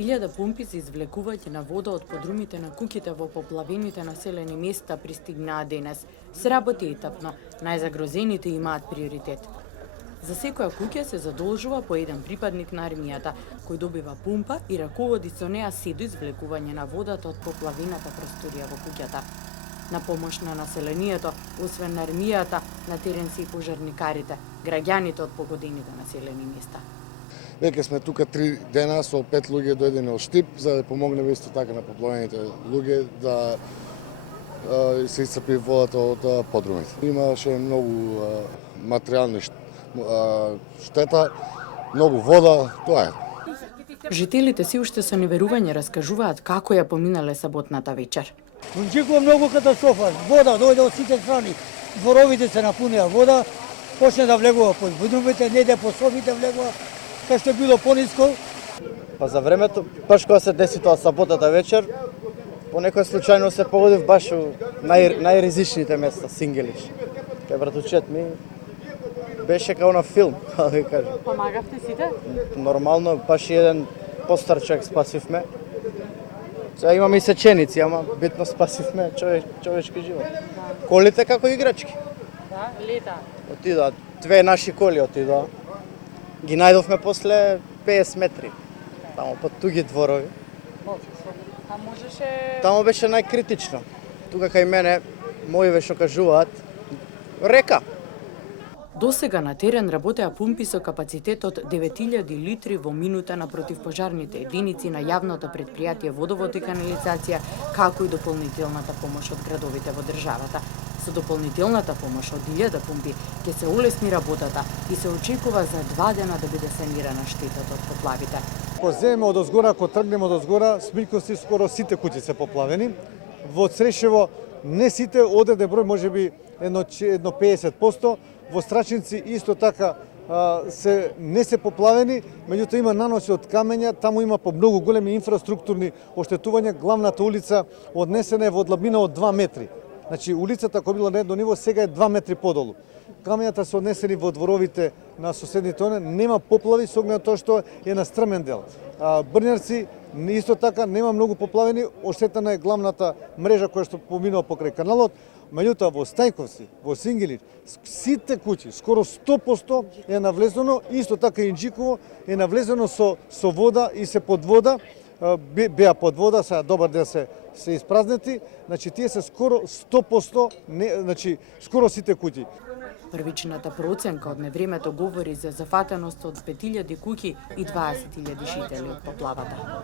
Илјада помпи за извлекување на вода од подрумите на куќите во поплавените населени места пристигнаа денес. Се работи етапно, најзагрозените имаат приоритет. За секоја куќа се задолжува по еден припадник на армијата, кој добива помпа и раководи со неа се до извлекување на водата од поплавената просторија во куќата. На помош на населението, освен на армијата, на терен се и пожарникарите, граѓаните од погодените населени места. Веќе сме тука 3 дена со 5 луѓе дојдени од Штип за да помогнеме исто така на поплавените луѓе да се исцрпи водата од подрумите. Имаше многу материјални штета, многу вода, тоа е. Жителите се уште со неверување раскажуваат како ја поминале саботната вечер. Очекува многу катастрофа. Вода дојде од сите страни. Дворовите се напунија вода, почне да влегува под подрумите, неде по собите влегува, кај што било пониско. Па за времето, баш кога се деси тоа саботата вечер, по некој случајно се погодив баш у најризичните места, Сингелиш. Кај братучет ми беше као на филм, да ви кажам. Помагавте сите? Нормално, баш еден постар човек спасивме. Сега имаме и сеченици, ама битно спасивме човечки живот. Колите како играчки. Да, лета. Отидоа, 2 наши коли отидоа. Ги најдовме после 50 метри. Тамо по туги дворови. А можеше... Тамо беше најкритично. Тука кај мене, мои што кажуваат, река. Досега на терен работеа помпи со капацитет од 9000 литри во минута на противпожарните единици на јавното предпријатие Водовод и канализација, како и дополнителната помош од градовите во државата. Со дополнителната помош од 1000 помпи ќе се улесни работата и се очекува за 2 дена да биде санирана штетата од поплавите. Ако земеме од озгора, ако тргнеме од озгора, Смилковци скоро сите куќи се поплавени. Во Црешево не сите, одеде број можеби едно 50%. Во Страчинци исто така не се поплавени, меѓутоа има наноси од камења, таму има по многу големи инфраструктурни оштетувања, главната улица однесена е во длабина од 2 метри. Значи улицата која била на едно ниво сега е 2 метри подолу. Камењата се однесени во дворовите на соседните одне, нема поплави со оглед на тоа што е на стрмен дел. Брњарци исто така нема многу поплавени, оштетена е главната мрежа која што поминува покрај каналот. Меѓутоа во Стајковци, во Сингелиш, сите куќи, скоро 100% е навлезено, исто така и Инџиково е навлезено со вода и се под вода, беа под вода, сега добар дел се испразнети, значи тие се скоро 100%, значи скоро сите куќи. Првичната проценка од невремето говори за зафатеност од 5000 куќи и 20.000 жители од поплавата.